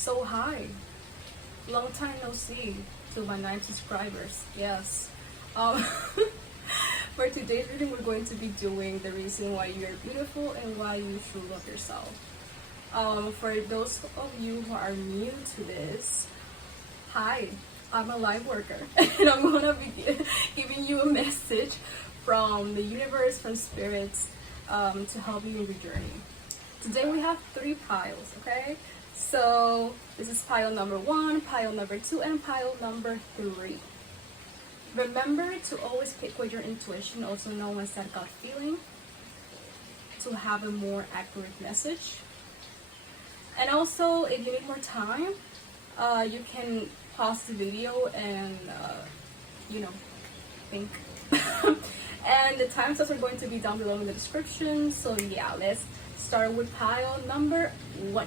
So hi, long time no see to my 9 subscribers. Yes. Um, for today's reading, we're going to be doing the reason why you are beautiful and why you should love yourself. For those of you who are new to this, hi, I'm a light worker and I'm gonna be giving you a message from the universe, from spirits, to help you in your journey. Today we have 3 piles, okay? So this is pile number 1, pile number 2, and pile number 3. Remember to always pick with your intuition, also known as that gut feeling, to have a more accurate message. And also, if you need more time, you can pause the video and, think. And the time slots are going to be down below in the description. So yeah, let's start with pile number 1.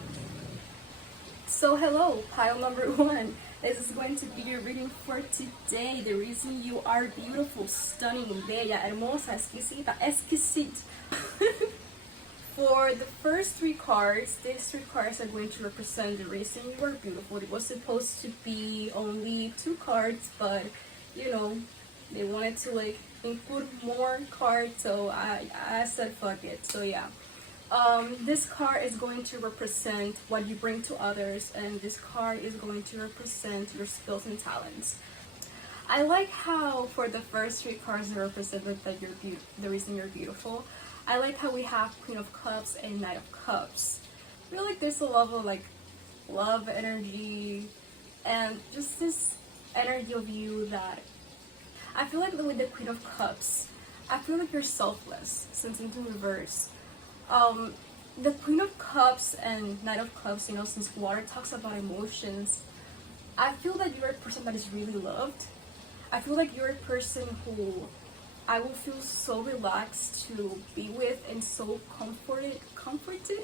So hello, pile number 1. This is going to be your reading for today. The reason you are beautiful, stunning, bella, hermosa, exquisita, exquisite. For the first 3 cards, these 3 cards are going to represent the reason you are beautiful. It was supposed to be only 2 cards, but they wanted to include more cards, so I said fuck it. So yeah. This card is going to represent what you bring to others, and this card is going to represent your skills and talents. I like how for the first 3 cards that represent that the reason you're beautiful, I like how we have Queen of Cups and Knight of Cups. I feel like there's a level of love energy and just this energy of you that I feel like with the Queen of Cups, I feel like you're selfless, since it's in reverse. The Queen of Cups and Knight of Cups, since water talks about emotions, I feel that you're a person that is really loved. I feel like you're a person who I will feel so relaxed to be with and so comforted.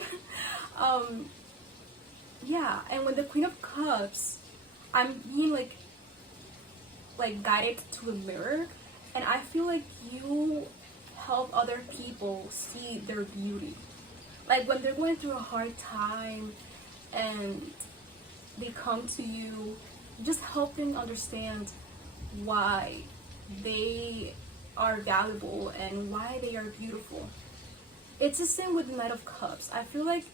Yeah, and with the Queen of Cups, I'm being guided to a mirror, and I feel like you help other people see their beauty. Like when they're going through a hard time and they come to you, just help them understand why they are valuable and why they are beautiful. It's the same with the Knight of Cups. I feel like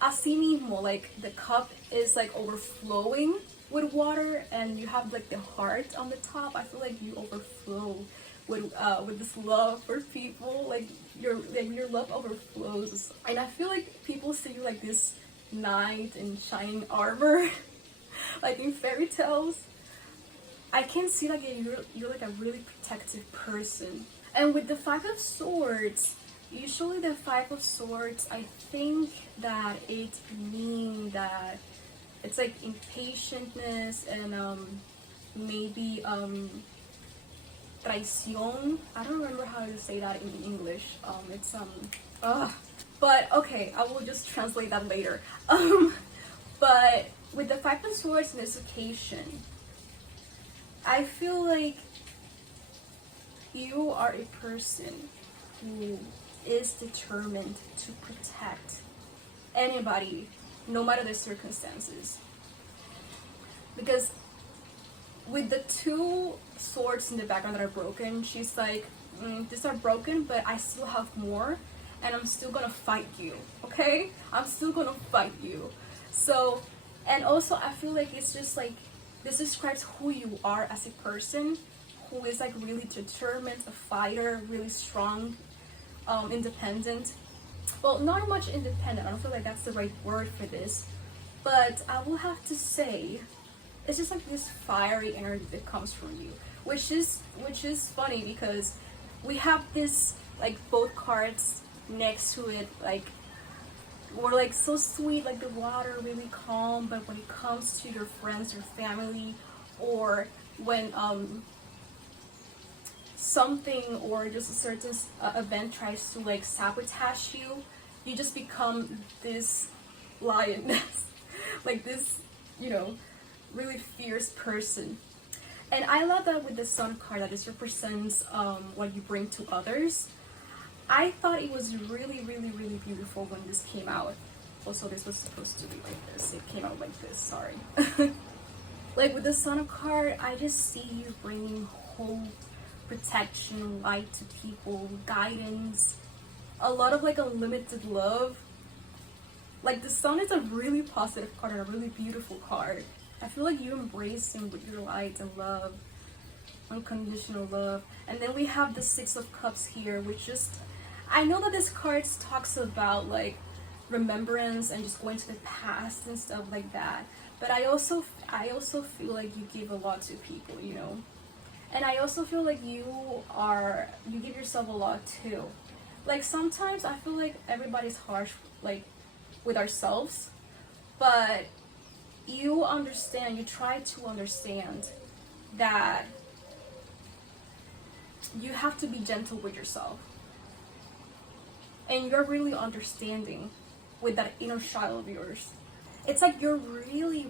así mismo, the cup is overflowing with water, and you have the heart on the top. I feel like you overflow with this love for people. Your love overflows, and I feel like people see you like this knight in shining armor, like in fairy tales. I can see you're a really protective person. And with the 5 of Swords, usually the 5 of Swords, I think that it means that it's impatientness and maybe traición. I don't remember how to say that in English. But okay, I will just translate that later. But with the 5 of Swords in this occasion, I feel like you are a person who is determined to protect anybody, no matter the circumstances. Because with the 2 swords in the background that are broken, she's like, these are broken, but I still have more, and I'm still gonna fight you, okay? I'm still gonna fight you. So, and also I feel like it's just this describes who you are as a person, who is really determined, a fighter, really strong, independent. Well, not much independent, I don't feel like that's the right word for this, but I will have to say it's just this fiery energy that comes from you, which is funny because we have this both cards next to it, we're so sweet, the water, really calm, but when it comes to your friends, your family, or when something or just a certain event tries to sabotage you, you just become this lioness, this really fierce person. And I love that with the Sun card, that this represents what you bring to others. I thought it was really, really, really beautiful when this came out. Also, this was supposed to be like this. It came out like this, sorry. Like with the Sun card, I just see you bringing hope, protection, light to people, guidance, a lot of like unlimited love. Like the Sun is a really positive card and a really beautiful card. I feel like you're embracing with your light and love, unconditional love. And then we have the Six of Cups here, which just, I know that this card talks about like remembrance and just going to the past and stuff like that, but I also feel like you give a lot to people, you know. And I also feel like you give yourself a lot too. Like sometimes I feel like everybody's harsh like with ourselves, but you try to understand that you have to be gentle with yourself, and you're really understanding with that inner child of yours. It's like you're really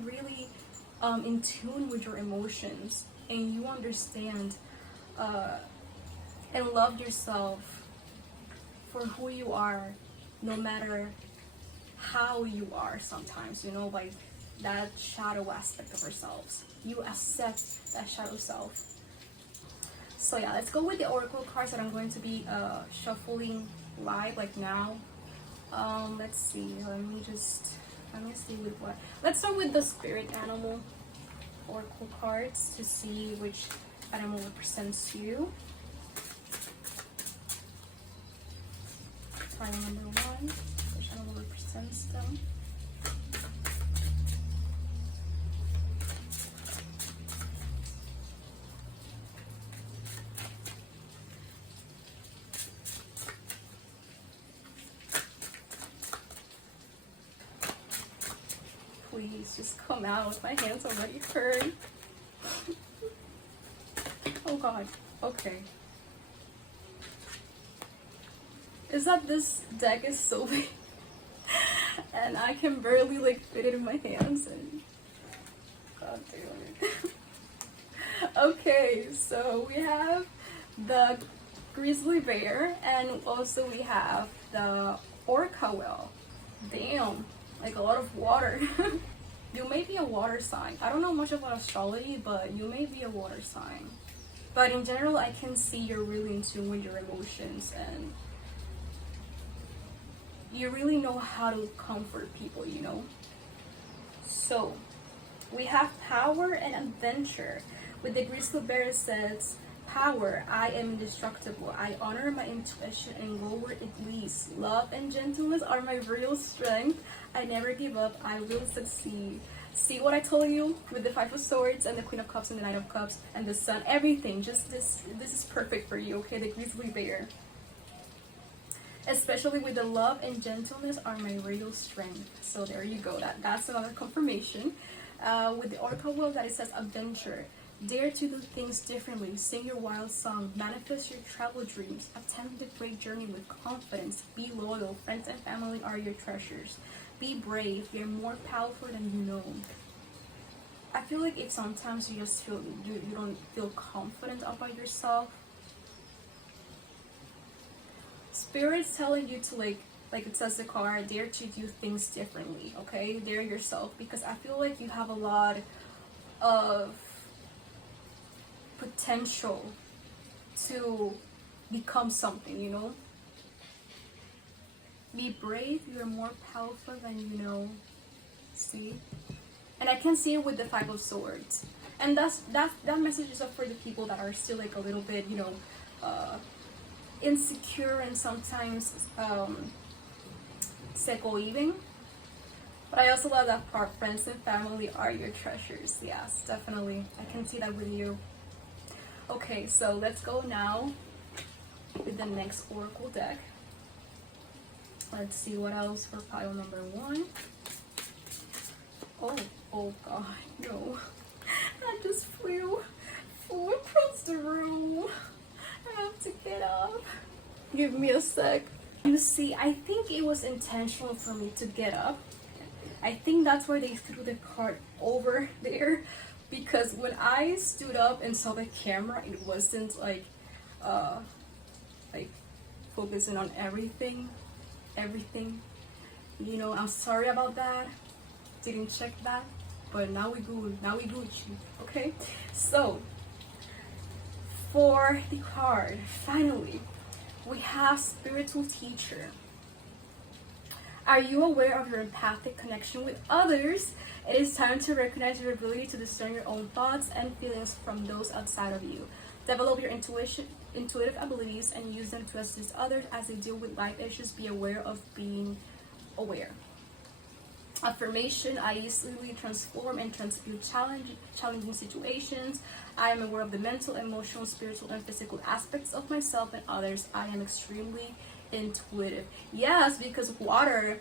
in tune with your emotions, and you understand and love yourself for who you are, no matter how you are sometimes, you know, like that shadow aspect of ourselves. You accept that shadow self. So yeah, let's go with the oracle cards that I'm going to be shuffling live like now. Let's see, let me see with what. Let's start with the spirit animal oracle cards to see which animal represents you. Pile number 1, which animal represents them. Please just come out. My hands already hurt. Oh god. Okay. Is that this deck is so big and I can barely like fit it in my hands, and god damn it. Okay, so we have the grizzly bear, and also we have the orca whale. Damn, like a lot of water. You may be a water sign. I don't know much about astrology, but you may be a water sign. But in general, I can see you're really in tune with your emotions, and you really know how to comfort people, you know? So, we have power and adventure. With the grizzly bear, it says, power, I am indestructible. I honor my intuition and go where it leads. Love and gentleness are my real strength. I never give up. I will succeed. See what I told you with the Five of Swords and the Queen of Cups and the Knight of Cups and the Sun, everything. Just this is perfect for you, okay? The grizzly bear. Especially with the love and gentleness are my real strength. So there you go. That's another confirmation. With the oracle wheel, that it says adventure. Dare to do things differently. Sing your wild song. Manifest your travel dreams. Attempt the great journey with confidence. Be loyal. Friends and family are your treasures. Be brave. You're more powerful than you know. I feel like if sometimes you just feel you don't feel confident about yourself, Spirit's telling you to like it says the card, dare to do things differently, okay? Dare yourself, because I feel like you have a lot of potential to become something, you know? Be brave, you're more powerful than you know. See? And I can see it with the Five of Swords. And that message is up for the people that are still like a little bit, you know, insecure and sometimes seco-even. But I also love that part, friends and family are your treasures. Yes, definitely. I can see that with you. Okay, so let's go now with the next oracle deck. Let's see what else for pile number 1. Oh god, no. I just flew across the room. I have to get up. Give me a sec. You see, I think it was intentional for me to get up. I think that's why they threw the card over there, because when I stood up and saw the camera, it wasn't like focusing on everything. You know, I'm sorry about that. Didn't check that, but now we good. Now we Gucci. Okay, so for the card, finally, we have spiritual teacher. Are you aware of your empathic connection with others? It is time to recognize your ability to discern your own thoughts and feelings from those outside of you. Develop your intuitive abilities, and use them to assist others as they deal with life issues. Be aware of being aware. Affirmation: I easily transform and transmute challenging situations. I am aware of the mental, emotional, spiritual, and physical aspects of myself and others. I am extremely intuitive. Yes, because water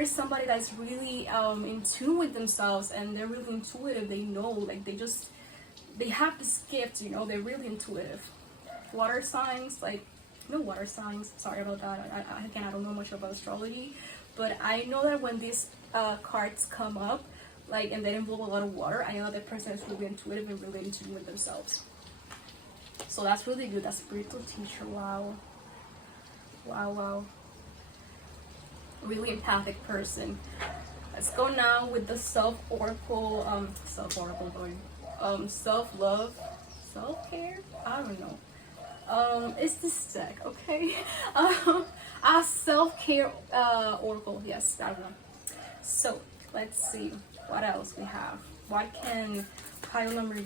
is somebody that's really in tune with themselves, and they're really intuitive. They know, like, they have this gift, you know. They're really intuitive. Water signs, like, no water signs, sorry about that. I don't know much about astrology, but I know that when these cards come up, like, and they involve a lot of water, I know that person is really intuitive and really in tune with themselves. So that's really good. That's spiritual teacher. Wow. Really empathic person. Let's go now with the self-oracle, self-love, self-care, I don't know. It's this deck, okay? A self-care oracle, yes, that one. So let's see what else we have. What can pile number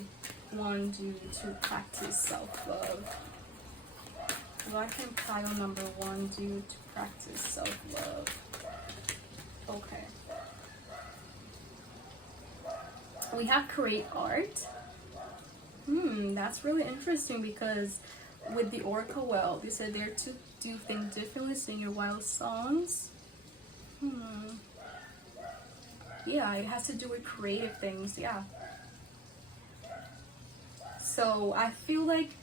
1 do to practice self-love? What can pile number 1 do to practice self-love? Okay. We have create art. That's really interesting, because with the oracle, well, they said they're to do things differently, sing your wild songs. Yeah, it has to do with creative things, yeah. So I feel like,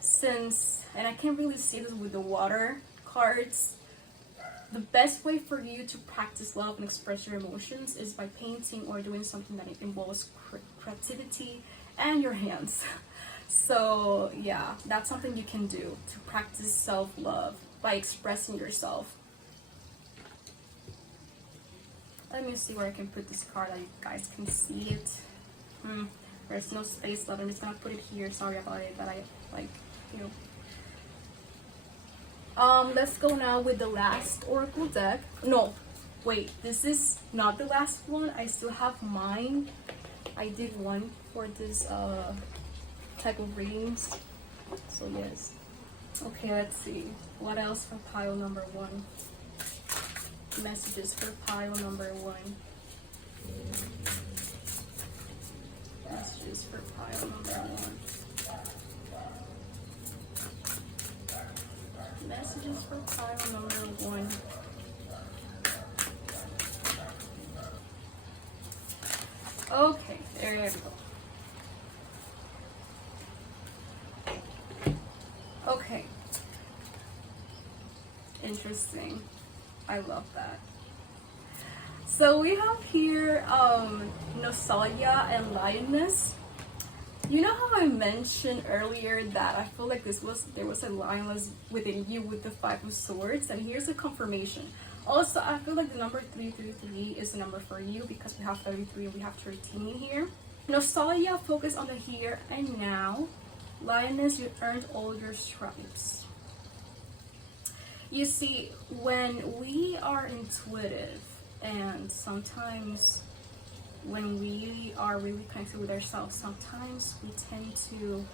since, and I can't really see this with the water cards, the best way for you to practice love and express your emotions is by painting or doing something that involves creativity and your hands. So yeah, that's something you can do to practice self-love, by expressing yourself. Let me see where I can put this card that you guys can see it. There's no space left. I'm just gonna put it here. Sorry about it, but I like, you know. Let's go now with the last oracle deck. No, wait, this is not the last one. I still have mine. I did one for this type of readings. So yes. Okay, let's see. What else for pile number 1? Messages for pile number 1. Messages for pile number 1. Messages for pile number 1. Okay, there we go. Okay. Interesting. I love that. So we have here nostalgia and lioness. You know how I mentioned earlier that I feel like there was a lioness within you with the 5 of Swords, and here's a confirmation. Also, I feel like the number 333 is the number for you, because we have 33 and we have 13 here. Nostalgia, focus on the here and now. Lioness, you earned all your stripes. You see, when we are intuitive, and sometimes when we are really connected with ourselves, sometimes we tend to,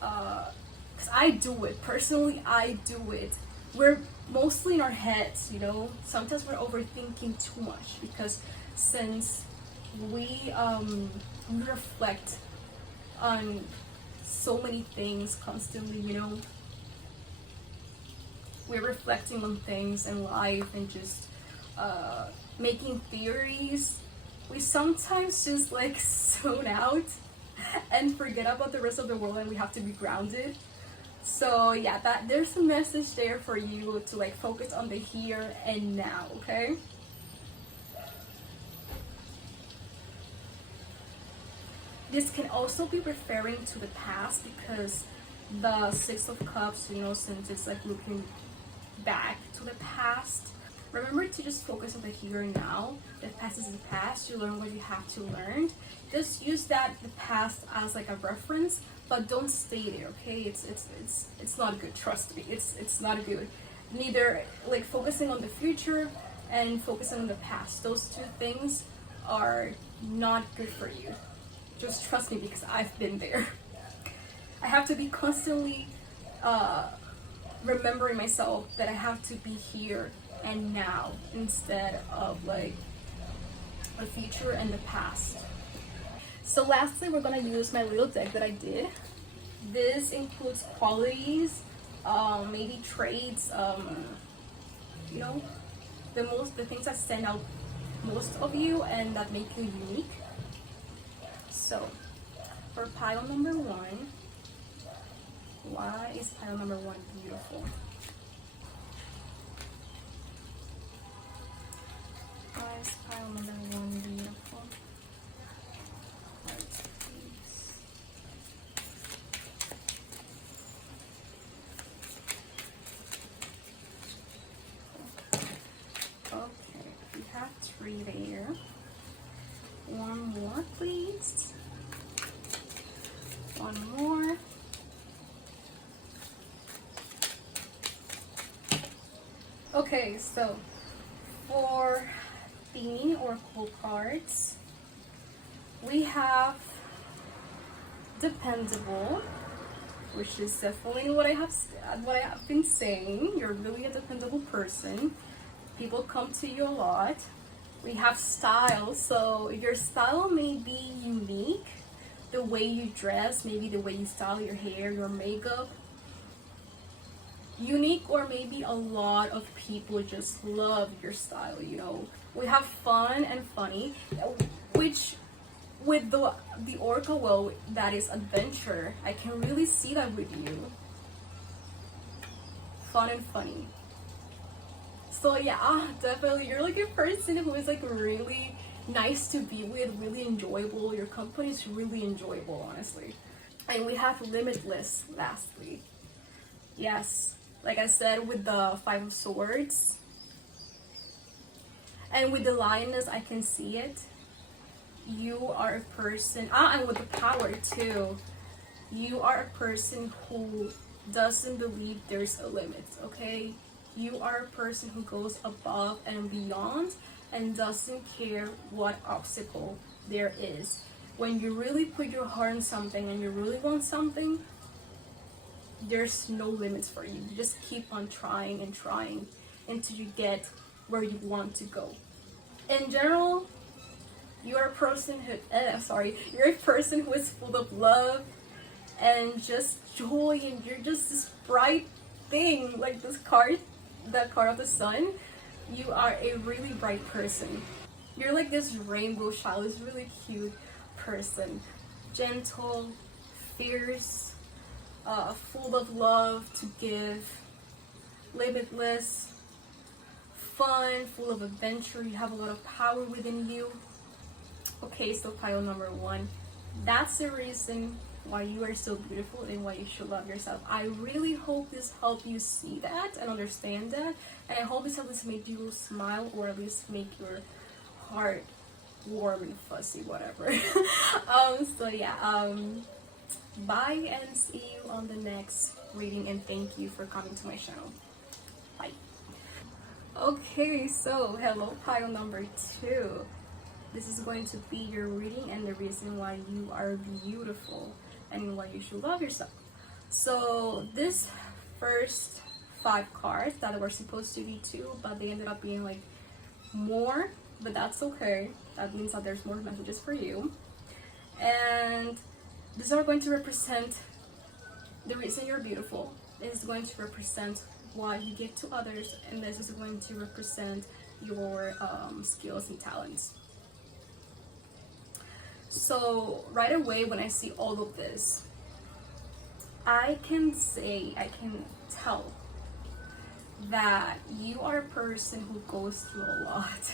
because I do it, personally I do it, we're mostly in our heads, you know. Sometimes we're overthinking too much, because since we reflect on so many things constantly, you know, we're reflecting on things in life and just making theories. We sometimes just like zone out and forget about the rest of the world, and we have to be grounded. So yeah, that there's a message there for you to like focus on the here and now, okay? This can also be referring to the past, because the 6 of Cups, you know, since it's like looking back to the past, Remember to just focus on the here and now. The past is the past. You learn what you have to learn. Just use the past as like a reference, but don't stay there. Okay, it's not good. Trust me, it's not good. Neither like focusing on the future and focusing on the past. Those two things are not good for you. Just trust me, because I've been there. I have to be constantly remembering myself that I have to be here and now instead of like the future and the past. So lastly, we're gonna use my little deck that I did. This includes qualities, maybe traits, you know, the things that stand out most of you and that make you unique. So for pile number 1, why is pile number 1 beautiful? Why is pile number 1 beautiful? Okay, we have 3 there. One more, please. One more. Okay, so for beanie or cool cards, we have dependable, which is definitely what I have been saying. You're really a dependable person. People come to you a lot. We have style, so your style may be unique. The way you dress, maybe the way you style your hair, your makeup. Unique, or maybe a lot of people just love your style, you know. We have fun and funny, which with the Orca, well, that is adventure. I can really see that with you. Fun and funny. So yeah, definitely you're like a person who is like really nice to be with, really enjoyable. Your company is really enjoyable, honestly. And we have limitless lastly. Yes, like I said, with the 5 of Swords and with the Lioness, I can see it. You are a person, and with the Power too, you are a person who doesn't believe there's a limit, okay? You are a person who goes above and beyond and doesn't care what obstacle there is. When you really put your heart in something and you really want something, there's no limits for you. You just keep on trying and trying until you get where you want to go. In general, you're a person who, you're a person who is full of love and just joy, and you're just this bright thing, like this card, the card of the sun. You are a really bright person. You're like this rainbow child, this really cute person. Gentle, fierce, full of love to give, limitless, fun, full of adventure. You have a lot of power within you. Okay, so pile number 1. That's the reason why you are so beautiful and why you should love yourself. I really hope this helped you see that and understand that, and I hope this at least made you smile, or at least make your heart warm and fuzzy, whatever. So yeah, bye and see you on the next reading, and thank you for coming to my channel. Bye. Okay, so hello pile number 2. This is going to be your reading and the reason why you are beautiful and why you should love yourself. So this first 5 cards that were supposed to be 2, but they ended up being like more, but that's okay. That means that there's more messages for you. And these are going to represent the reason you're beautiful. This is going to represent what you give to others, and this is going to represent your skills and talents. So right away when I see all of this, I can tell that you are a person who goes through a lot.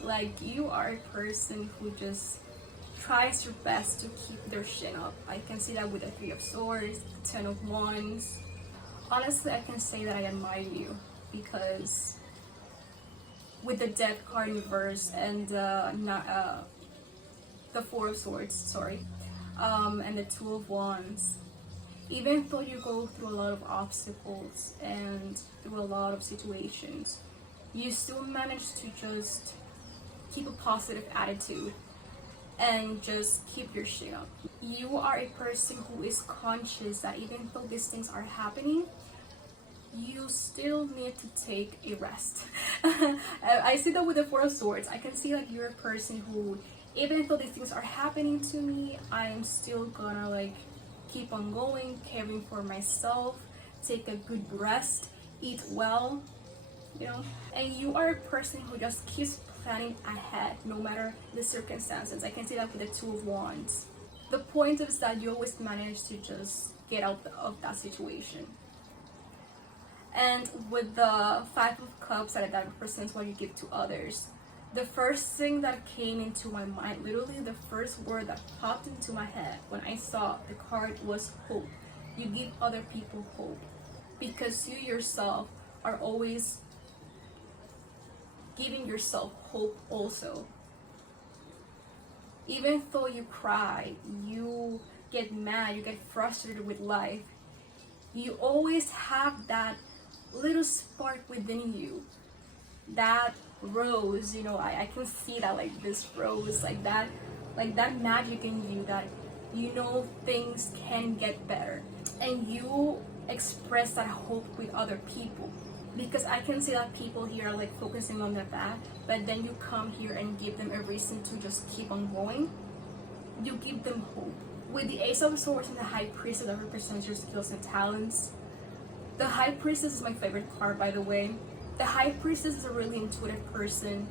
Like, you are a person who just tries your best to keep their chin up. I can see that with the 3 of Swords, the 10 of Wands. Honestly, I can say that I admire you, because with the Death card in reverse and the Four of Swords, sorry, and the Two of Wands. Even though you go through a lot of obstacles and through a lot of situations, you still manage to just keep a positive attitude and just keep your shit up. You are a person who is conscious that even though these things are happening, you still need to take a rest. I see that with the Four of Swords. I can see like you're a person who, even though these things are happening to me, I'm still gonna like keep on going, caring for myself, take a good rest, eat well, you know. And you are a person who just keeps planning ahead no matter the circumstances. I can see that with the Two of Wands. The point is that you always manage to just get out of that situation. And with the Five of Cups, that represents what you give to others. The first thing that came into my mind, literally the first word that popped into my head when I saw the card was hope. You give other people hope because you yourself are always giving yourself hope also. Even though you cry, you get mad, you get frustrated with life, you always have that little spark within you, that rose, you know. I can see that, like this rose, like that magic in you, that you know things can get better, and you express that hope with other people. Because I can see that people here are like focusing on their bad, but then you come here and give them a reason to just keep on going. You give them hope. With the Ace of Swords and the High Priestess, that represents your skills and talents. The High Priestess is my favorite card, by the way. The High Priestess is a really intuitive person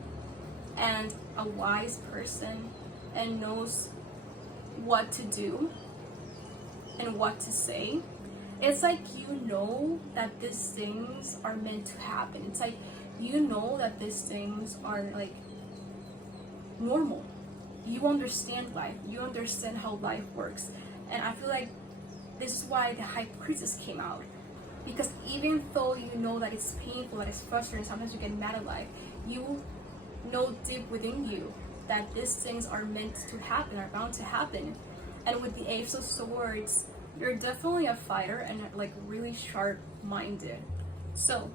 and a wise person and knows what to do and what to say. It's like you know that these things are meant to happen. It's like you know that these things are like normal. You understand life. You understand how life works. And I feel like this is why the High Priestess came out. Because even though you know that it's painful, that it's frustrating, sometimes you get mad at life, you know deep within you that these things are meant to happen, are bound to happen. And with the Ace of Swords, you're definitely a fighter and like really sharp-minded. So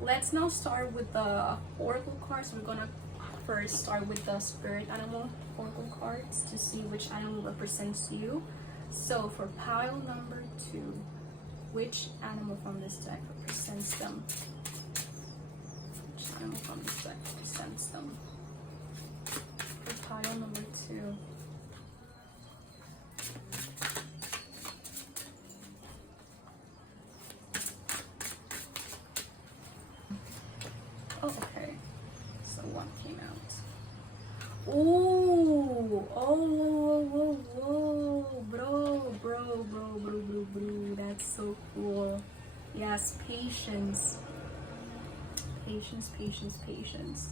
let's now start with the Oracle cards. We're gonna first start with the Spirit Animal Oracle cards to see which animal represents you. So for pile number 2, which animal from this deck represents them? Which animal from this deck represents them? For pile number 2. Oh, okay. So one came out. Ooh! Oh, whoa, whoa, bro. That's so cool. Yes, patience. Patience.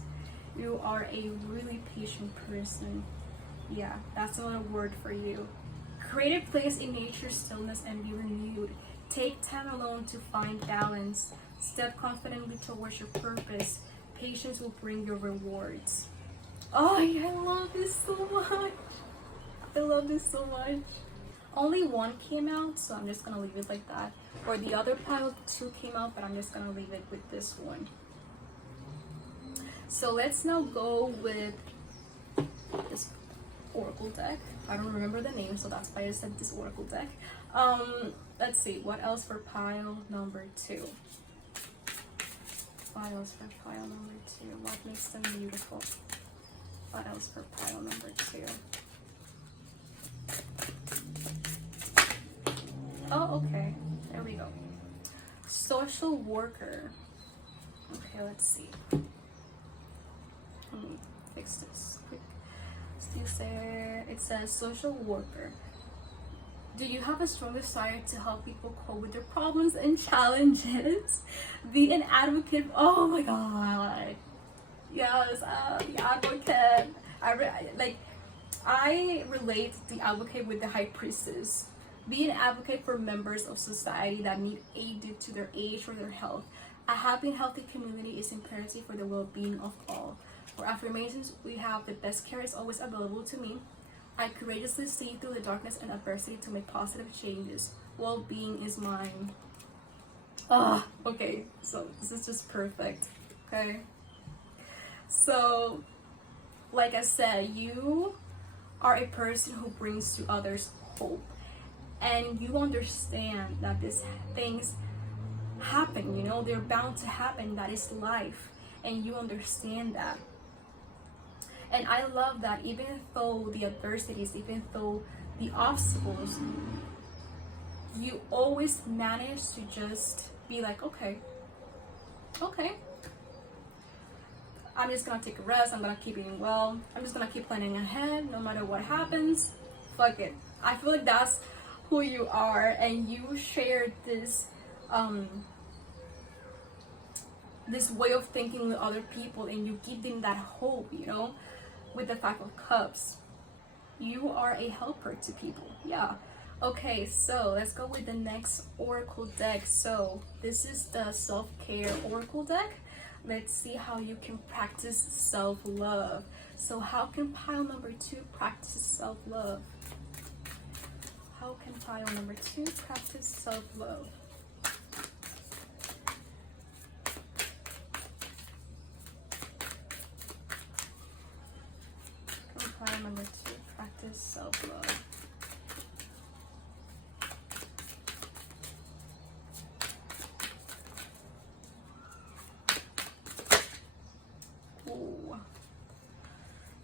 You are a really patient person. Yeah, that's another word for you. Create a place in nature's stillness and be renewed. Take time alone to find balance. Step confidently towards your purpose. Patience will bring your rewards. Oh, I love this so much. I love this so much. Only one came out, so I'm just gonna leave it like that. Or the other pile 2 came out, but I'm just gonna leave it with this one. So let's now go with this Oracle deck. I don't remember the name, so that's why I said this Oracle deck. Let's see, what else for pile number 2? What else for pile number 2? What makes them beautiful? What else for pile number 2? Oh, okay. There we go. Social worker. Okay, let's see. Fix this quick. It says social worker. Do you have a strong desire to help people cope with their problems and challenges? Be an advocate. Oh my god. Yes, the advocate. I relate the advocate with the High Priestess. Be an advocate for members of society that need aid due to their age or their health. A happy and healthy community is imperative for the well-being of all. For affirmations, we have the best care is always available to me. I courageously see through the darkness and adversity to make positive changes. Well-being is mine. Ah, okay, so this is just perfect. Okay, so like I said, you are a person who brings to others hope, and you understand that these things happen, you know, they're bound to happen. That is life, and you understand that. And I love that even though the adversities, even though the obstacles, you always manage to just be like, okay, I'm just gonna take a rest, I'm gonna keep eating well, I'm just gonna keep planning ahead no matter what happens. Fuck it. I feel like that's who you are, and you share this this way of thinking with other people, and you give them that hope, you know, with the Five of Cups. You are a helper to people. Yeah. Okay, so let's go with the next oracle deck. So this is the self-care oracle deck. Let's see how you can practice self-love. So how can pile number 2 practice self-love? How can pile number 2 practice self-love? Pile number 2 practice self-love.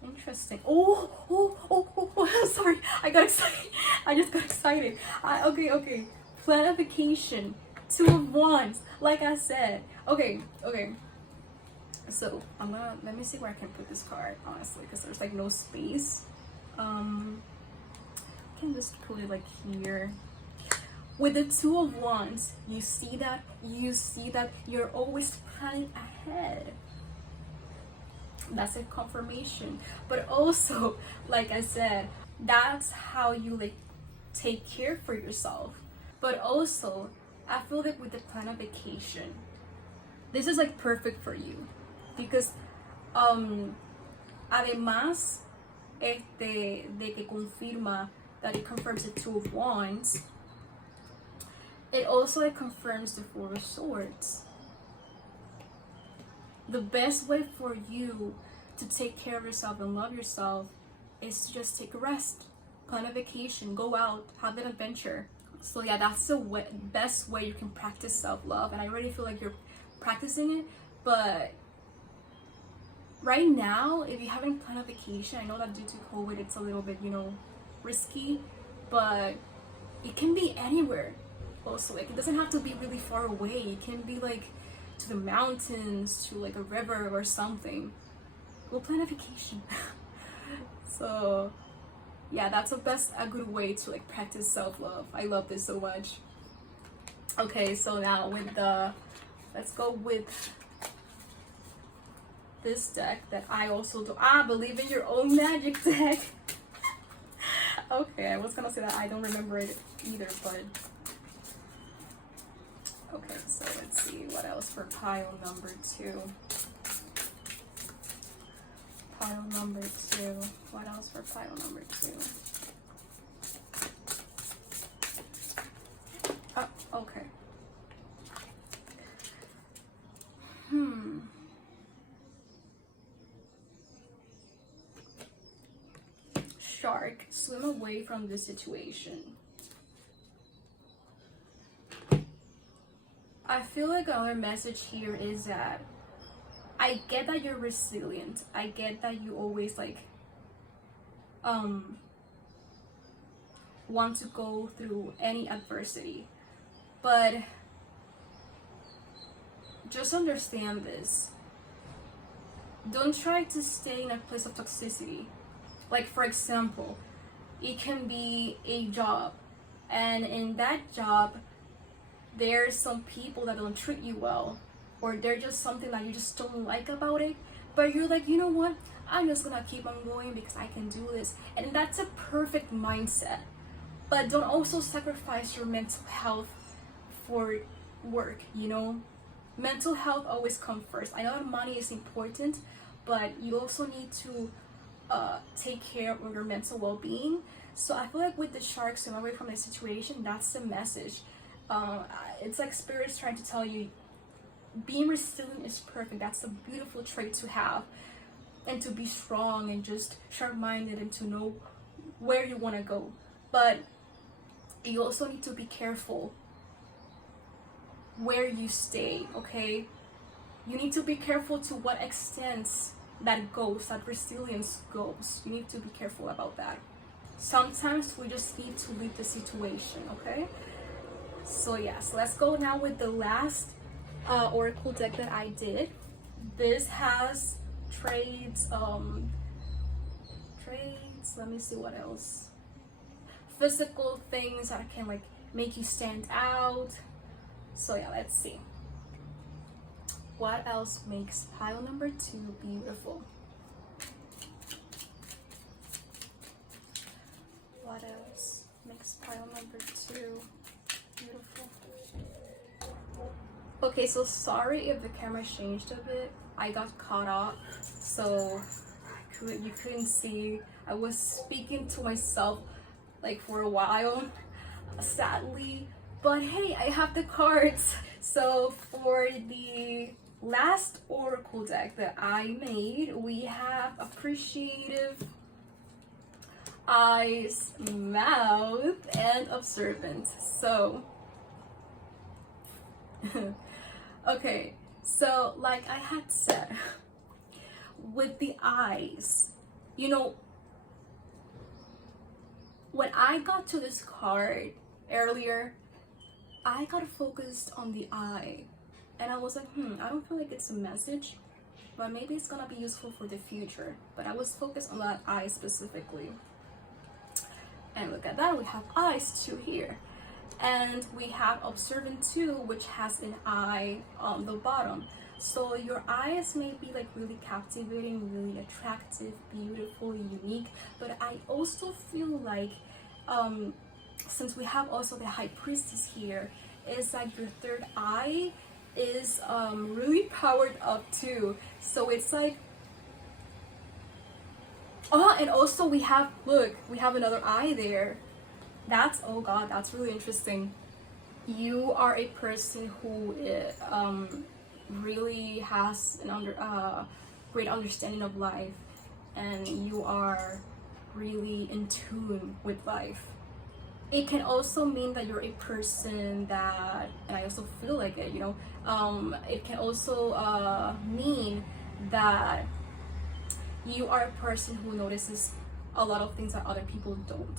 Interesting. Oh, sorry. I got excited. I just got excited. Okay. Planification. 2 of Wands. Like I said. Okay. So, let me see where I can put this card, honestly, because there's like no space. I can just put it like here. With the 2 of Wands, you see that you're always planning ahead. That's a confirmation. But also, like I said, that's how you like take care for yourself. But also, I feel like with the plan of vacation, this is like perfect for you, because además de que confirma that it confirms the 2 of Wands, it also like confirms the 4 of Swords. The best way for you to take care of yourself and love yourself is to just take a rest, plan a vacation, go out, have an adventure. So yeah, that's the best way you can practice self-love, and I already feel like you're practicing it. But right now, if you haven't planned a vacation, I know that due to COVID it's a little bit, you know, risky, but it can be anywhere. Also, like, it doesn't have to be really far away. It can be like to the mountains, to like a river or something. Go plan a vacation. So yeah, that's a good way to like practice self-love. I love this so much. Okay, so now let's go with this deck that I also do. Believe in your own magic deck. Okay, I was gonna say that I don't remember it either, but okay, so let's see what else for pile number 2. Pile number 2. What else for pile number 2? Oh, okay. Shark, swim away from this situation. I feel like another message here is that I get that you're resilient. I get that you always like want to go through any adversity, but just understand this. Don't try to stay in a place of toxicity. Like, for example, it can be a job, and in that job there's some people that don't treat you well, or they're just something that you just don't like about it, but you're like, you know what, I'm just gonna keep on going because I can do this. And that's a perfect mindset. But don't also sacrifice your mental health for work, you know? mental health always comes first. I know that money is important, but you also need to take care of your mental well-being. So I feel like with the sharks and away from the situation, that's the message. It's like spirits trying to tell you being resilient is perfect. That's a beautiful trait to have, and to be strong and just sharp-minded and to know where you want to go. But you also need to be careful where you stay, okay? You need to be careful to what extent that goes, that resilience goes. You need to be careful about that. Sometimes we just need to leave the situation, okay? So yes, let's go now with the last oracle deck that I did. This has trades, let me see what else. Physical things that can like make you stand out. So yeah, let's see. What else makes pile number 2 beautiful? What else makes pile number 2 beautiful? Okay, so sorry if the camera changed a bit. I got caught up, so you couldn't see. I was speaking to myself like for a while, sadly. But hey, I have the cards. So for the last oracle deck that I made, we have appreciative, eyes, mouth, and observant. So okay, so like I had said, with the eyes, you know, when I got to this card earlier, I got focused on the eye, and I was like, I don't feel like it's a message, but maybe it's gonna be useful for the future. But I was focused on that eye specifically. And look at that, we have eyes 2 here. And we have observant 2, which has an eye on the bottom. So your eyes may be like really captivating, really attractive, beautiful, unique. But I also feel like, since we have also the high priestess here, is like your third eye is really powered up too. So it's like, oh, and also we have, look, we have another eye there. That's, oh god, that's really interesting. You are a person who really has an great understanding of life, and you are really in tune with life. It can also mean that you're a person that, and I also feel like it, you know, it can also mean that you are a person who notices a lot of things that other people don't.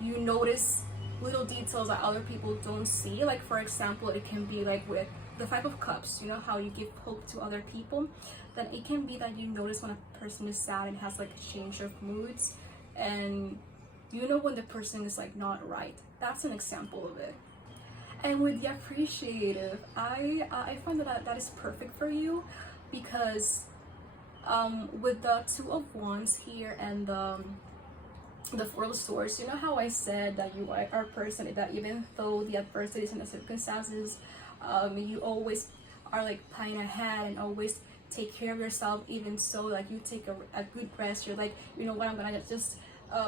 You notice little details that other people don't see. Like for example, it can be like with the 5 of Cups, you know how you give hope to other people. Then it can be that you notice when a person is sad and has like a change of moods, and you know when the person is like not right. That's an example of it. And with the appreciative, I find that is perfect for you, because with the 2 of Wands here and the 4 of Swords, you know how I said that you are a person that even though the adversities and the circumstances, you always are like planning ahead and always take care of yourself. Even so, like you take a good rest, you're like, you know what, I'm gonna just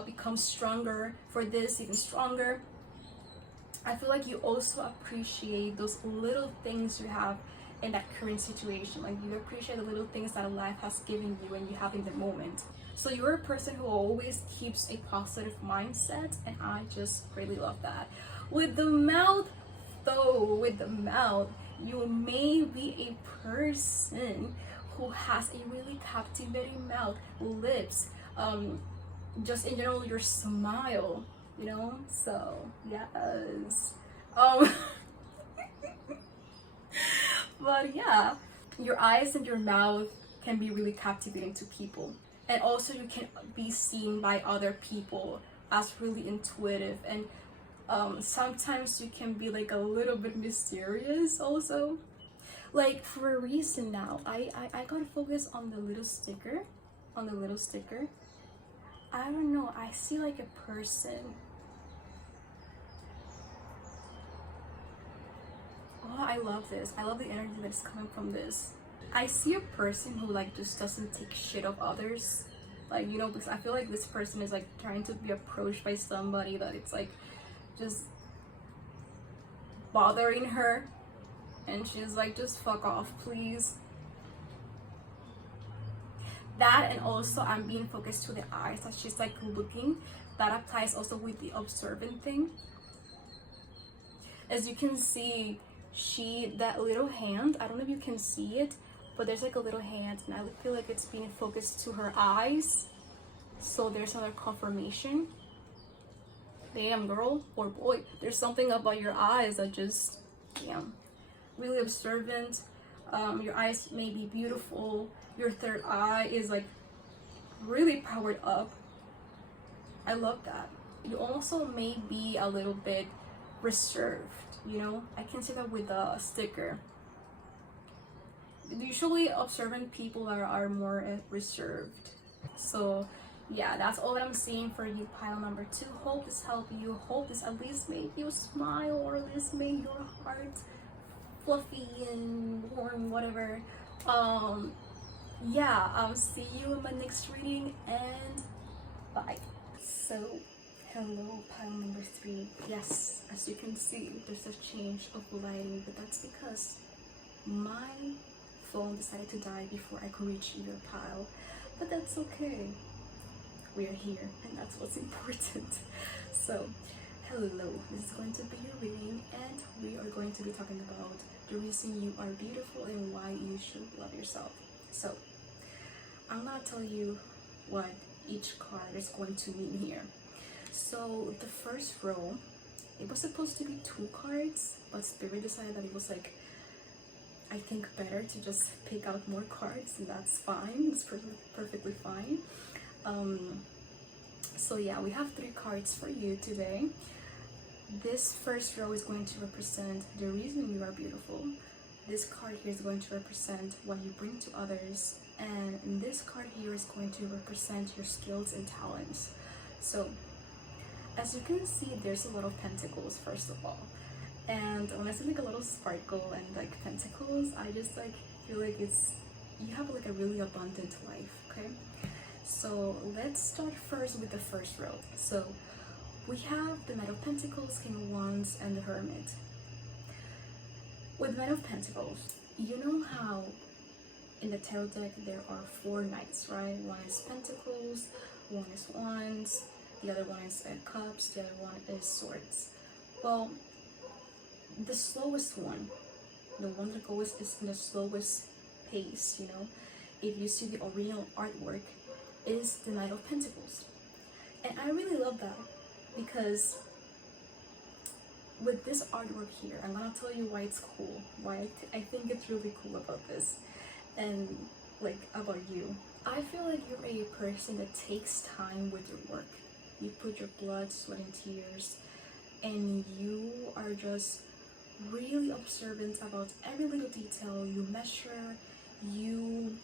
become stronger for this, even stronger. I feel like you also appreciate those little things you have in that current situation. Like you appreciate the little things that life has given you and you have in the moment. So you're a person who always keeps a positive mindset, and I just really love that. With the mouth though, with the mouth, you may be a person who has a really captivating mouth, lips, just in general your smile, you know. So yes, but yeah, your eyes and your mouth can be really captivating to people, and also you can be seen by other people as really intuitive, and sometimes you can be like a little bit mysterious also. Like for a reason now, I gotta focus on the little sticker, I don't know, I see like a person. Oh, I love this. I love the energy that's coming from this. I see a person who like just doesn't take shit of others, like, you know, because I feel like this person is like trying to be approached by somebody that it's like just bothering her, and she's like, just fuck off, please. That, and also I'm being focused to the eyes that she's like looking. That applies also with the observant thing. As you can see, that little hand, I don't know if you can see it, but there's like a little hand, and I feel like it's being focused to her eyes. So there's another confirmation. Damn, girl or boy, there's something about your eyes that just, damn, really observant. Your eyes may be beautiful. Your third eye is like really powered up. I love that. You also may be a little bit reserved, you know. I can see that with a sticker. Usually observant people are more reserved. So yeah, that's all that I'm seeing for you, pile number 2. Hope this helped you. Hope this at least made you smile, or at least made your heart fluffy and warm, whatever. Yeah, I'll see you in my next reading, and bye. So hello, pile number 3. Yes, as you can see, there's a change of lighting, but that's because my phone decided to die before I could reach your pile. But that's okay. We are here, and that's what's important. So hello, this is going to be your reading, and we are going to be talking about the reason you are beautiful and why you should love yourself. So I'm gonna tell you what each card is going to mean here. So the first row, it was supposed to be 2 cards, but Spirit decided that it was like, I think, better to just pick out more cards, and that's fine. It's perfectly fine. So yeah, we have 3 cards for you today. This first row is going to represent the reason you are beautiful. This card here is going to represent what you bring to others, and this card here is going to represent your skills and talents. So as you can see, there's a lot of pentacles, first of all, and when I see like a little sparkle and like pentacles, I just like feel like you have like a really abundant life. Okay, so let's start first with the first row. So we have the Knight of Pentacles, King of Wands, and the Hermit. With Knight of Pentacles, you know how in the tarot deck there are 4 knights, right? One is Pentacles, one is Wands, the other one is Cups, the other one is Swords. Well, the slowest one, the one that goes is in the slowest pace, you know, if you see the original artwork, is the Knight of Pentacles. And I really love that, because with this artwork here, I'm gonna tell you why it's cool, why I think it's really cool about this, and like about you. I feel like you're a person that takes time with your work. You put your blood, sweat, and tears, and you are just really observant about every little detail. You measure, you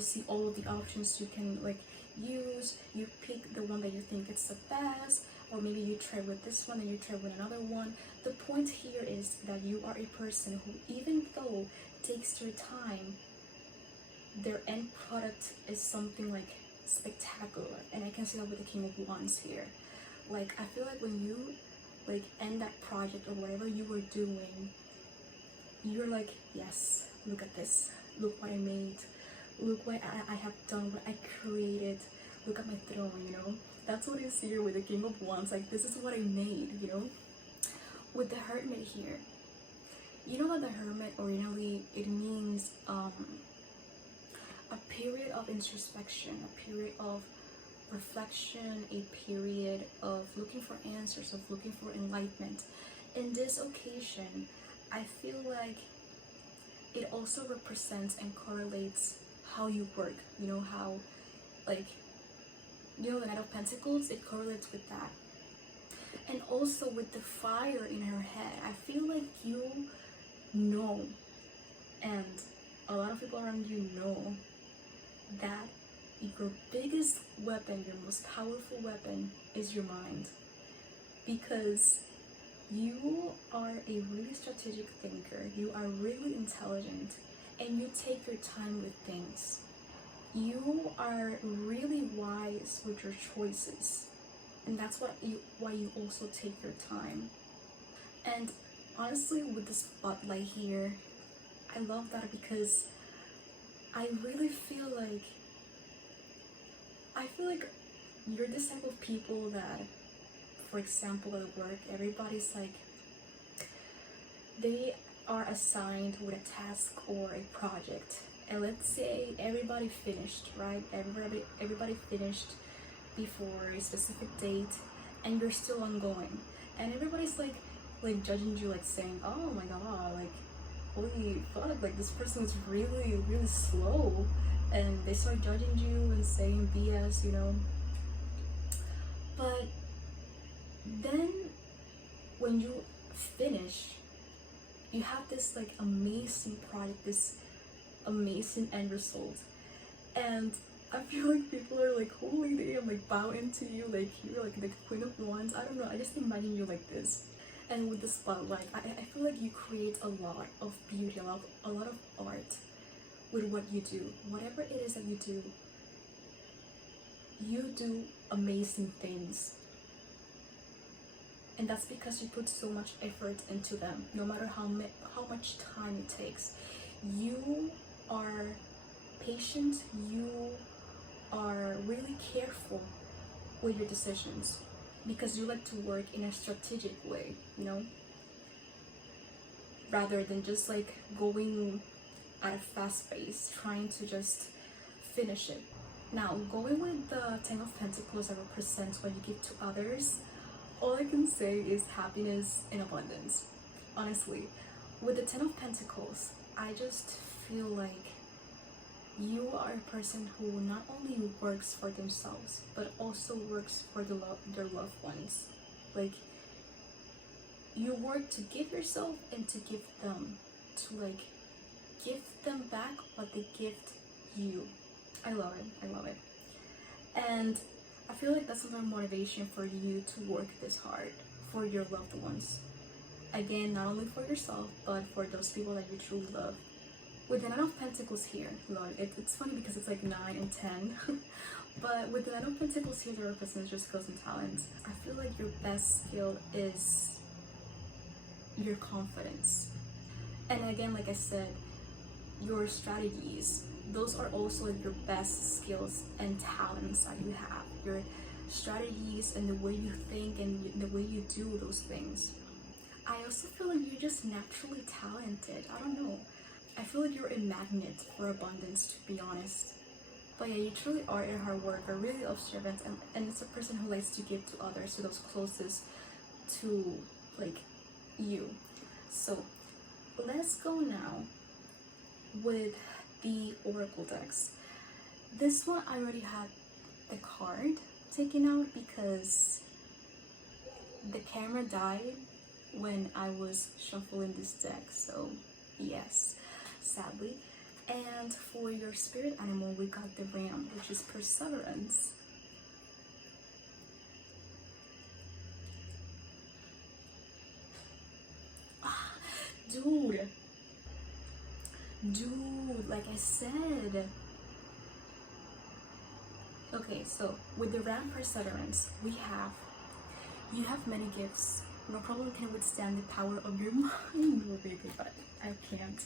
see all of the options you can like use. You pick the one that you think is the best, or maybe you try with this one and you try with another one. The point here is that you are a person who, even though it takes their time, their end product is something like spectacular. And I can see that with the King of Wands here. Like, I feel like when you like end that project or whatever you were doing, you're like, yes, look at this, look what I made, look what I have done, what I created, look at my throne, you know. That's what is here with the King of Wands. Like, this is what I made, you know. With the Hermit here, you know that the Hermit originally, it means a period of introspection, a period of reflection, a period of looking for answers, of looking for enlightenment. In this occasion, I feel like it also represents and correlates how you work. You know how, like, you know, the Knight of Pentacles, it correlates with that. And also with the fire in her head, I feel like you know, and a lot of people around you know, that your biggest weapon, your most powerful weapon, is your mind. Because You are a really strategic thinker, you are really intelligent, and you take your time with things. You are really wise with your choices, and that's why you also take your time. And honestly, with the spotlight here, I love that because I really feel like you're this type of people that, for example, at work, everybody's like, they are assigned with a task or a project, and let's say everybody finished, right? Everybody finished before a specific date, and you're still ongoing, and everybody's like judging you, like saying, oh my god, like holy fuck, like this person is really really slow, and they start judging you and saying BS, you know. But then when you finish, you have this like amazing product, this amazing end result, and I feel like people are like, holy damn, like bowing to you, like you're like the queen of wands. I don't know, I just imagine you like this. And with the spotlight, I feel like you create a lot of beauty, a lot of art with what you do. Whatever it is that you do amazing things. And that's because you put so much effort into them, no matter how much time it takes. You are patient, you are really careful with your decisions because you like to work in a strategic way, you know, rather than just like going at a fast pace, trying to just finish it. Now, going with the Ten of Pentacles that represents what you give to others, all I can say is happiness and abundance. Honestly, with the Ten of Pentacles, I just feel like you are a person who not only works for themselves, but also works for their loved ones. Like, you work to give yourself and to give them, to like give them back what they gift you. I love it. I love it. And I feel like that's another motivation for you to work this hard for your loved ones. Again, not only for yourself, but for those people that you truly love. With the Nine of Pentacles here, Lord, it's funny because it's like 9 and 10. But with the Nine of Pentacles here, that represents your skills and talents. I feel like your best skill is your confidence. And again, like I said, your strategies, those are also like your best skills and talents that you have. Your strategies and the way you think and the way you do those things. I also feel like you're just naturally talented. I don't know. I feel like you're a magnet for abundance, to be honest. But yeah, you truly are a hard worker, really observant, and it's a person who likes to give to others, to those closest to like you. So let's go now with the Oracle decks. This one I already had the card taken out because the camera died when I was shuffling this deck, so yes, sadly. And for your spirit animal, we got the ram, which is perseverance. Ah, dude, like I said. Okay, so with the ram perseverance, you have many gifts. No problem can withstand the power of your mind. Oh baby, but I can't.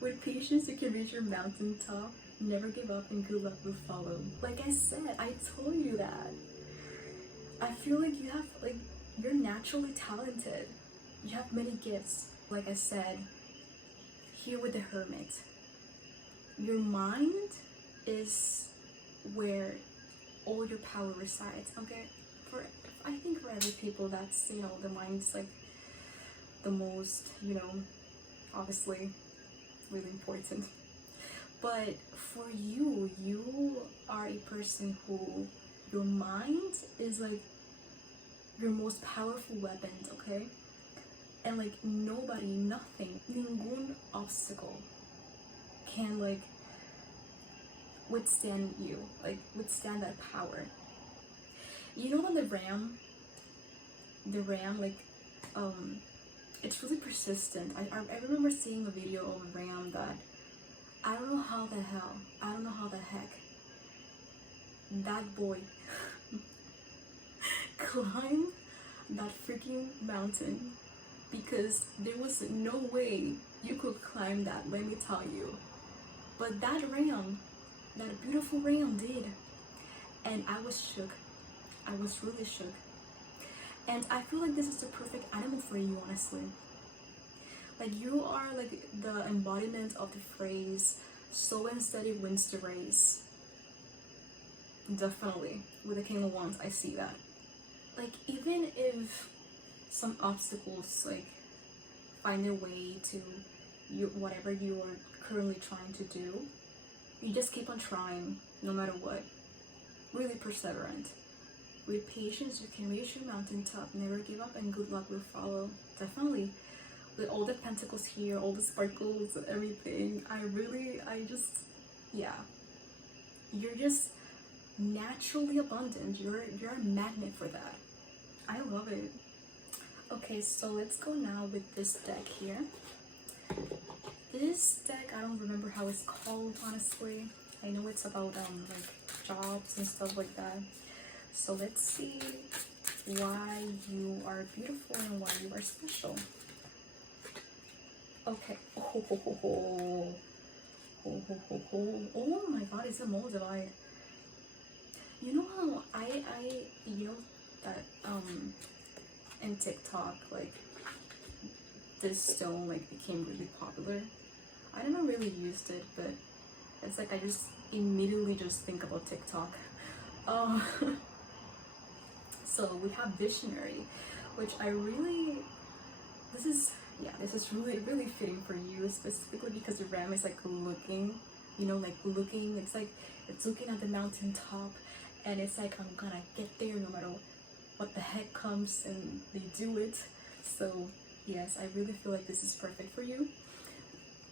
With patience, you can reach your mountaintop. Never give up, and good luck will follow. Like I said, I told you that. I feel like you're naturally talented. You have many gifts. Like I said, here with the Hermit, your mind is where all your power resides. Okay, I think for every people, that's, you know, the mind's like the most, you know, obviously really important. But for you, you are a person who, your mind is like your most powerful weapon, okay? And like nobody, nothing, ningún obstacle can like withstand you, like withstand that power. You know that the ram, the ram, like, it's really persistent. I remember seeing a video of a ram that I don't know how the heck that boy climbed that freaking mountain, because there was no way you could climb that, let me tell you. But that ram, that beautiful ram did. And I was shook. I was really shook. And I feel like this is the perfect animal for you, honestly. Like, you are like the embodiment of the phrase, slow and steady wins the race. Definitely. With the King of Wands, I see that. Like, even if some obstacles like find their way to you, whatever you are currently trying to do, you just keep on trying no matter what. Really perseverant. With patience, you can reach your mountaintop. Never give up, and good luck will follow. Definitely. With all the pentacles here, all the sparkles and everything, yeah. You're just naturally abundant. You're a magnet for that. I love it. Okay, so let's go now with this deck here. This deck, I don't remember how it's called, honestly. I know it's about like jobs and stuff like that. So let's see why you are beautiful and why you are special. Okay. Oh my god, it's a mole divide. You know how you know that in TikTok, like, this stone like became really popular. I never really used it, but it's like I just immediately just think about TikTok. So we have visionary, which this is really fitting for you, specifically because the ram is like looking, it's looking at the mountaintop, and it's like, I'm gonna get there no matter what the heck comes, and they do it. So yes, I really feel like this is perfect for you.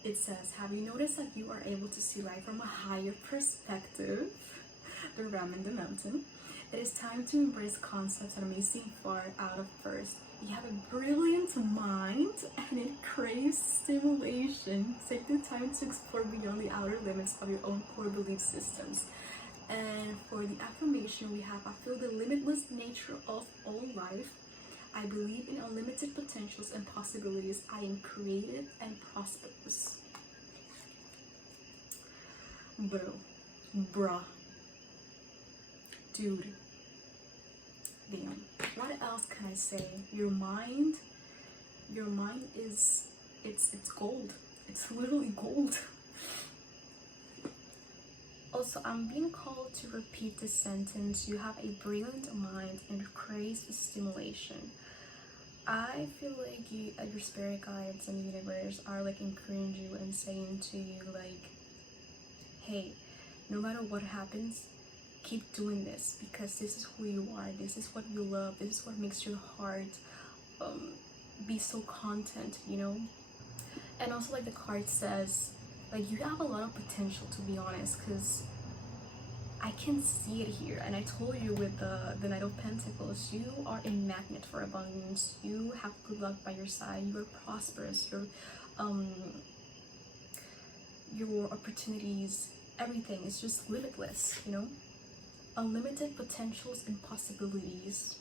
It says, have you noticed that you are able to see life from a higher perspective? The ram in the mountain. It is time to embrace concepts that may seem far out of first. You have a brilliant mind and it craves stimulation. Take the time to explore beyond the outer limits of your own core belief systems. And for the affirmation we have, I feel the limitless nature of all life. I believe in unlimited potentials and possibilities. I am creative and prosperous. Bruh. Dude. Damn. What else can I say? Your mind is, it's gold. It's literally gold. Also, I'm being called to repeat this sentence. You have a brilliant mind and craves stimulation. I feel like your spirit guides and the universe are like encouraging you and saying to you, like, hey, no matter what happens, keep doing this, because this is who you are, this is what you love, this is what makes your heart be so content, you know. And also, like the card says, like, you have a lot of potential, to be honest, because I can see it here. And I told you with the Knight of Pentacles, you are a magnet for abundance. You have good luck by your side. You are prosperous. Your opportunities, everything is just limitless, you know. Unlimited potentials and possibilities.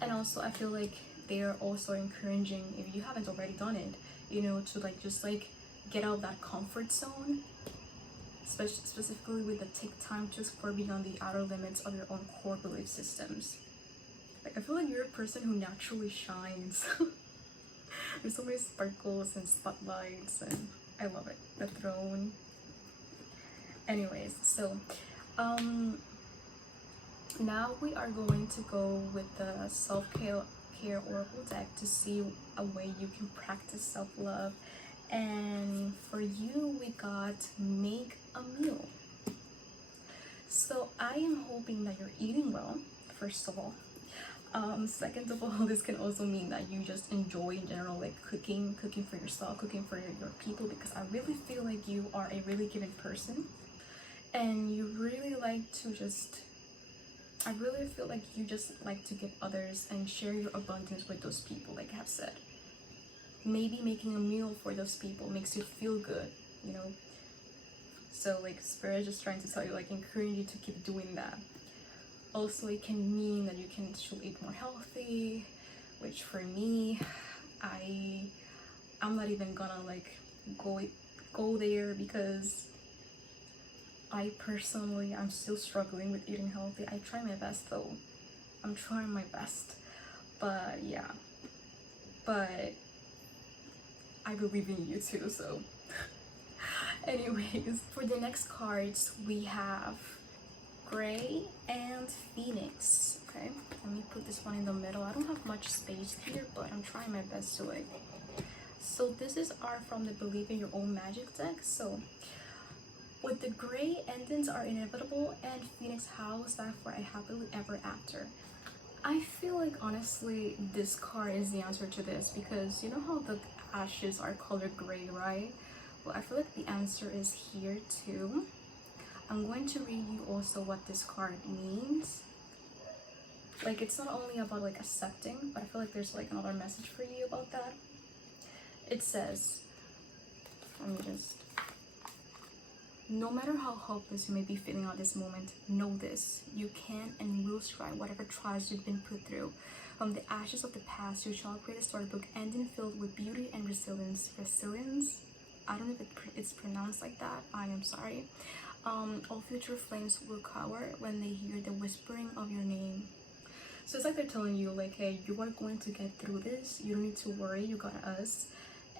And also, I feel like they are also encouraging, if you haven't already done it, you know, to like just like get out of that comfort zone, specifically with the take time to explore beyond the outer limits of your own core belief systems. Like, I feel like you're a person who naturally shines. There's so many sparkles and spotlights, and I love it. The throne. Anyways, so now we are going to go with the self-care oracle deck to see a way you can practice self-love. And for you, we got make a meal. So I am hoping that you're eating well, first of all. Second of all, this can also mean that you just enjoy in general, like cooking for yourself, cooking for your people, because I really feel like you are a really giving person and you really like to just I really feel like you just like to give others and share your abundance with those people, like I have said. Maybe making a meal for those people makes you feel good, you know. So like Spirit is just trying to tell you, like, encourage you to keep doing that. Also, it can mean that you should eat more healthy, which for me, I'm not even gonna like go there, because I personally, I'm still struggling with eating healthy. I try my best though. I'm trying my best. But yeah. But I believe in you too, so. Anyways, for the next cards, we have Gray and Phoenix. Okay, let me put this one in the middle. I don't have much space here, but I'm trying my best to it. So this is from the Believe in Your Own Magic deck. So with the Gray, endings are inevitable, and Phoenix, how's that for a happily ever after? I feel like honestly this card is the answer to this, because you know how the ashes are colored gray, right? Well, I feel like the answer is here too. I'm going to read you also what this card means. Like, it's not only about like accepting, but I feel like there's like another message for you about that. It says, let me just, no matter how hopeless you may be feeling at this moment, know this: you can and will strive whatever trials you've been put through. From the ashes of the past, you shall create a storybook ending filled with beauty and resilience. Resilience? I don't know if it's pronounced like that. I am sorry. All future flames will cower when they hear the whispering of your name. So it's like they're telling you, like, hey, you are going to get through this. You don't need to worry. You got us.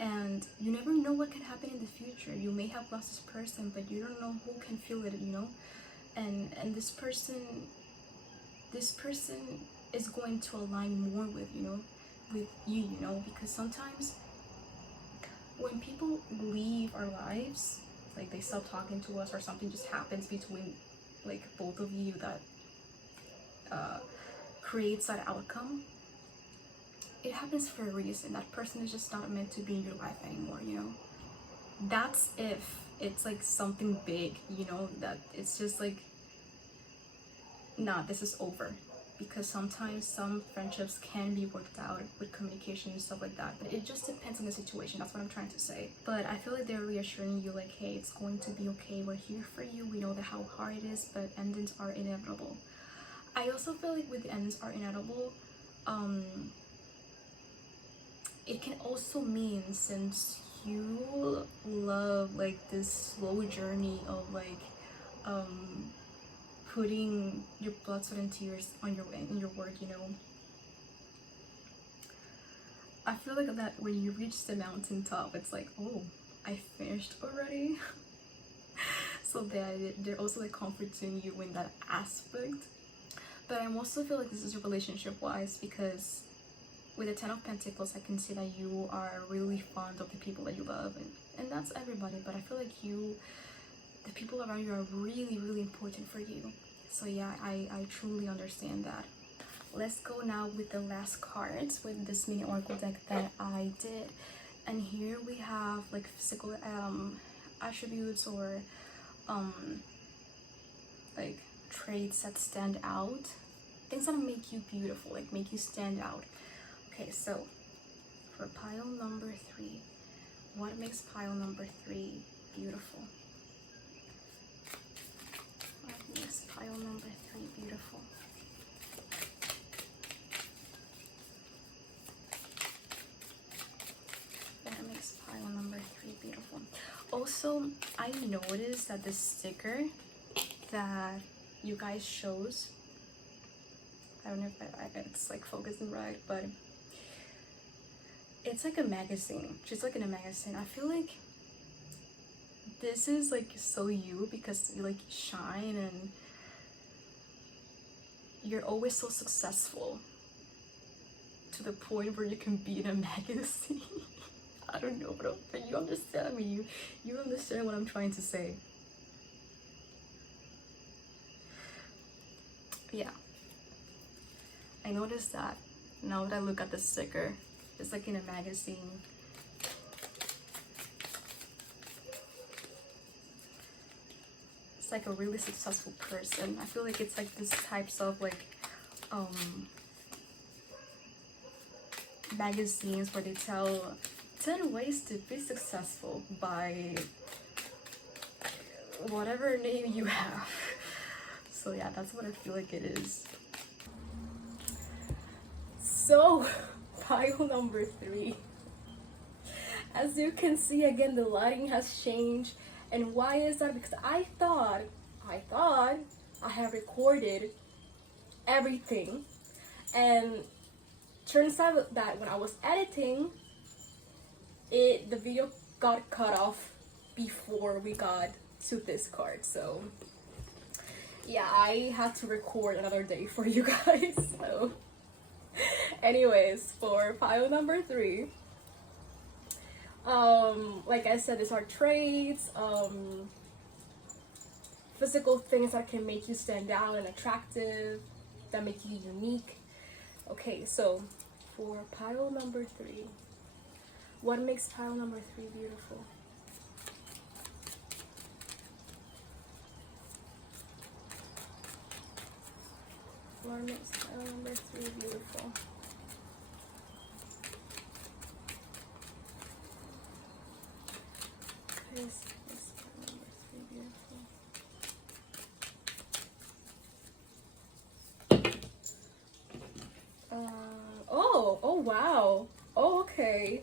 And you never know what can happen in the future. You may have lost this person, but you don't know who can feel it, you know. And this person is going to align more with with you, you know, because sometimes when people leave our lives, like they stop talking to us, or something just happens between like both of you that creates that outcome, it happens for a reason. That person is just not meant to be in your life anymore, you know. That's if it's like something big, you know, that it's just like, nah, this is over. Because sometimes some friendships can be worked out with communication and stuff like that, but it just depends on the situation. That's what I'm trying to say. But I feel like they're reassuring you, like, hey, it's going to be okay. We're here for you. We know that how hard it is, but endings are inevitable. I also feel like with the endings are inevitable, it can also mean, since you love like this slow journey of like putting your blood, sweat, and tears on in your work, you know, I feel like that when you reach the mountaintop, it's like, oh, I finished already. So they're also like comforting you in that aspect. But I also feel like this is relationship wise, because with the Ten of Pentacles, I can see that you are really fond of the people that you love, and that's everybody, but I feel like the people around you are really, really important for you. So yeah, I truly understand that. Let's go now with the last cards with this mini oracle deck that I did. And here we have like physical attributes, or like traits that stand out, things that make you beautiful, like make you stand out. Okay, so for pile number 3, what makes pile number 3 beautiful? What makes pile number 3 beautiful? What makes pile number 3 beautiful? Also, I noticed that the sticker that you guys chose, I don't know if it's like focusing right, but it's like a magazine. She's like in a magazine. I feel like this is like so you, because you like shine and you're always so successful to the point where you can be in a magazine. I don't know, but you understand me. You understand what I'm trying to say. Yeah, I noticed that now that I look at the sticker. It's like in a magazine. It's like a really successful person. I feel like it's like this types of like magazines where they tell 10 ways to be successful by whatever name you have. So yeah, that's what I feel like it is. So pile number 3. As you can see, again, the lighting has changed. And why is that? Because I thought I have recorded everything, and turns out that when I was editing it, the video got cut off before we got to this card. So yeah, I had to record another day for you guys. So anyways, for pile number 3, like I said, these are traits, physical things that can make you stand out and attractive, that make you unique. Okay, so for pile number 3, what makes pile number 3 beautiful? What makes pile number 3 beautiful? Yes, pile number 3 beautiful. Oh wow. Oh, okay.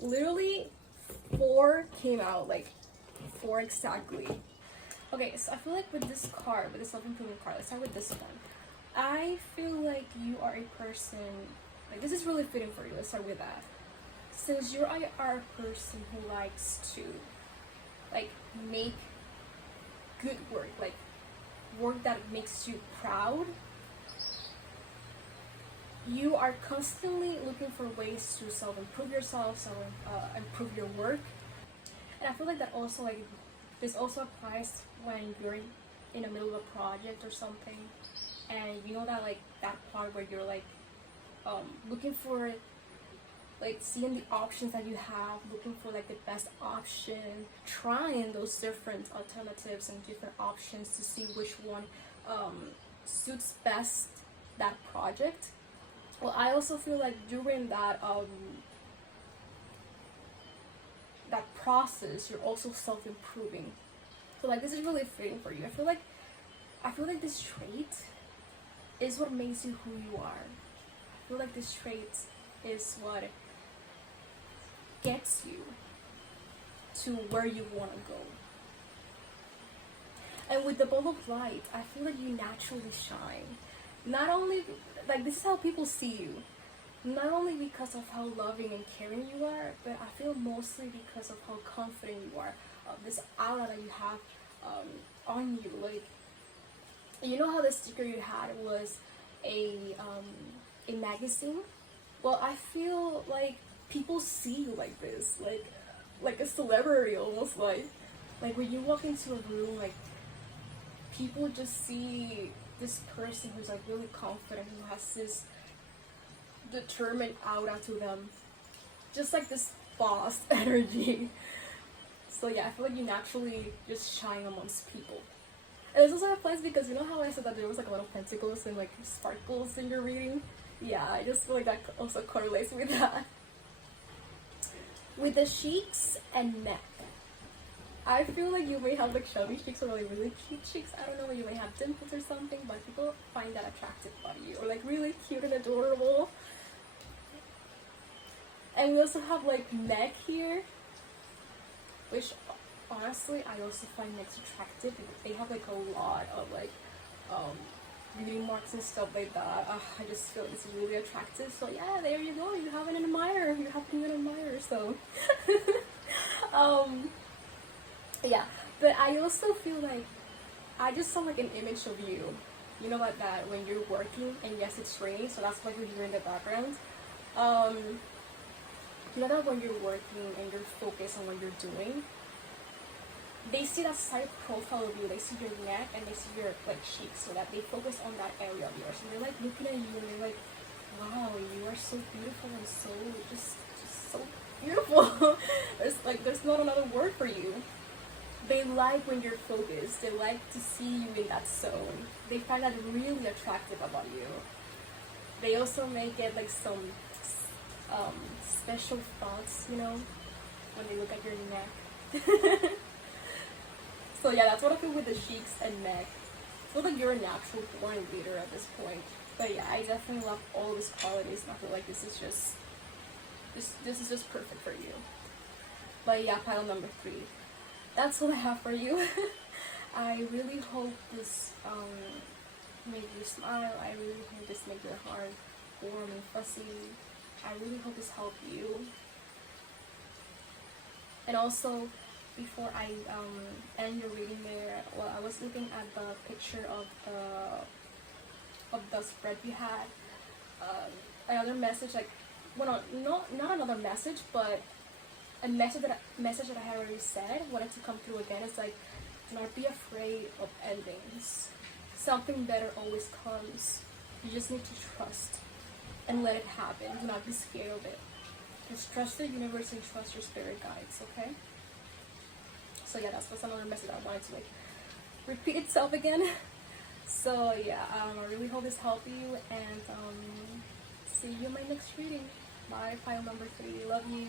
Literally 4 came out, like 4 exactly. Okay, so I feel like with this card, with this self-improvement card, let's start with this one. I feel like you are a person, like this is really fitting for you. Let's start with that. Since you are a person who likes to like make good work, like work that makes you proud, you are constantly looking for ways to self-improve yourself, improve your work. And I feel like that also, like, this also applies when you're in the middle of a project or something, and you know that, like, that part where you're like looking for, like, seeing the options that you have, looking for like the best option, trying those different alternatives and different options to see which one suits best that project. Well, I also feel like during that that process, you're also self-improving. So like this is really fitting for you. I feel like this trait is what makes you who you are. I feel like this trait is what gets you to where you want to go. And with the ball of light, I feel like you naturally shine. Not only, like, this is how people see you. Not only because of how loving and caring you are, but I feel mostly because of how confident you are. This aura that you have on you. Like, you know how the sticker you had was a magazine? Well, I feel like people see you like this, like a celebrity almost, like when you walk into a room, like people just see this person who's like really confident, who has this determined aura to them, just like this boss energy. So yeah, I feel like you naturally just shine amongst people. And this also applies because you know how I said that there was like a lot of pentacles and like sparkles in your reading? Yeah, I just feel like that also correlates with that. With the cheeks and neck, I feel like you may have like chubby cheeks or like really cute cheeks. I don't know, you may have dimples or something, but people find that attractive about you, or like really cute and adorable. And we also have like neck here, which honestly I also find necks attractive because they have like a lot of like beauty marks and stuff like that. I just feel like this is really attractive. So yeah, there you go. You have an admirer. You have an admirer. So yeah. But I also feel like I just saw like an image of you. You know, like that when you're working and yes, it's raining, so that's why you're in the background. You know that when you're working and you're focused on what you're doing, they see that side profile of you, they see your neck and they see your like cheeks, so that they focus on that area of yours. And they're like looking at you and they're like, wow, you are so beautiful and so just so beautiful. There's not another word for you. They like when you're focused. They like to see you in that zone. They find that really attractive about you. They also may get like some special thoughts, you know, when they look at your neck. So yeah, that's what I feel with the cheeks and neck. I feel like you're a natural born reader at this point. But yeah, I definitely love all these qualities, and I feel like this is just perfect for you. But yeah, pile number 3. That's all I have for you. I really hope this made you smile. I really hope this made your heart warm and fuzzy. I really hope this helped you. And also, before I end your reading there, well, I was looking at the picture of the spread you had. Another message, like, well, not another message, but a message that I had already said wanted to come through again. It's like, do not be afraid of endings. Something better always comes. You just need to trust and let it happen. Do not be scared of it. Just trust the universe and trust your spirit guides, okay? So yeah, that's another message I wanted to like repeat itself again. So yeah, I really hope this helped you, and see you in my next reading. Bye, pile number 3. Love you.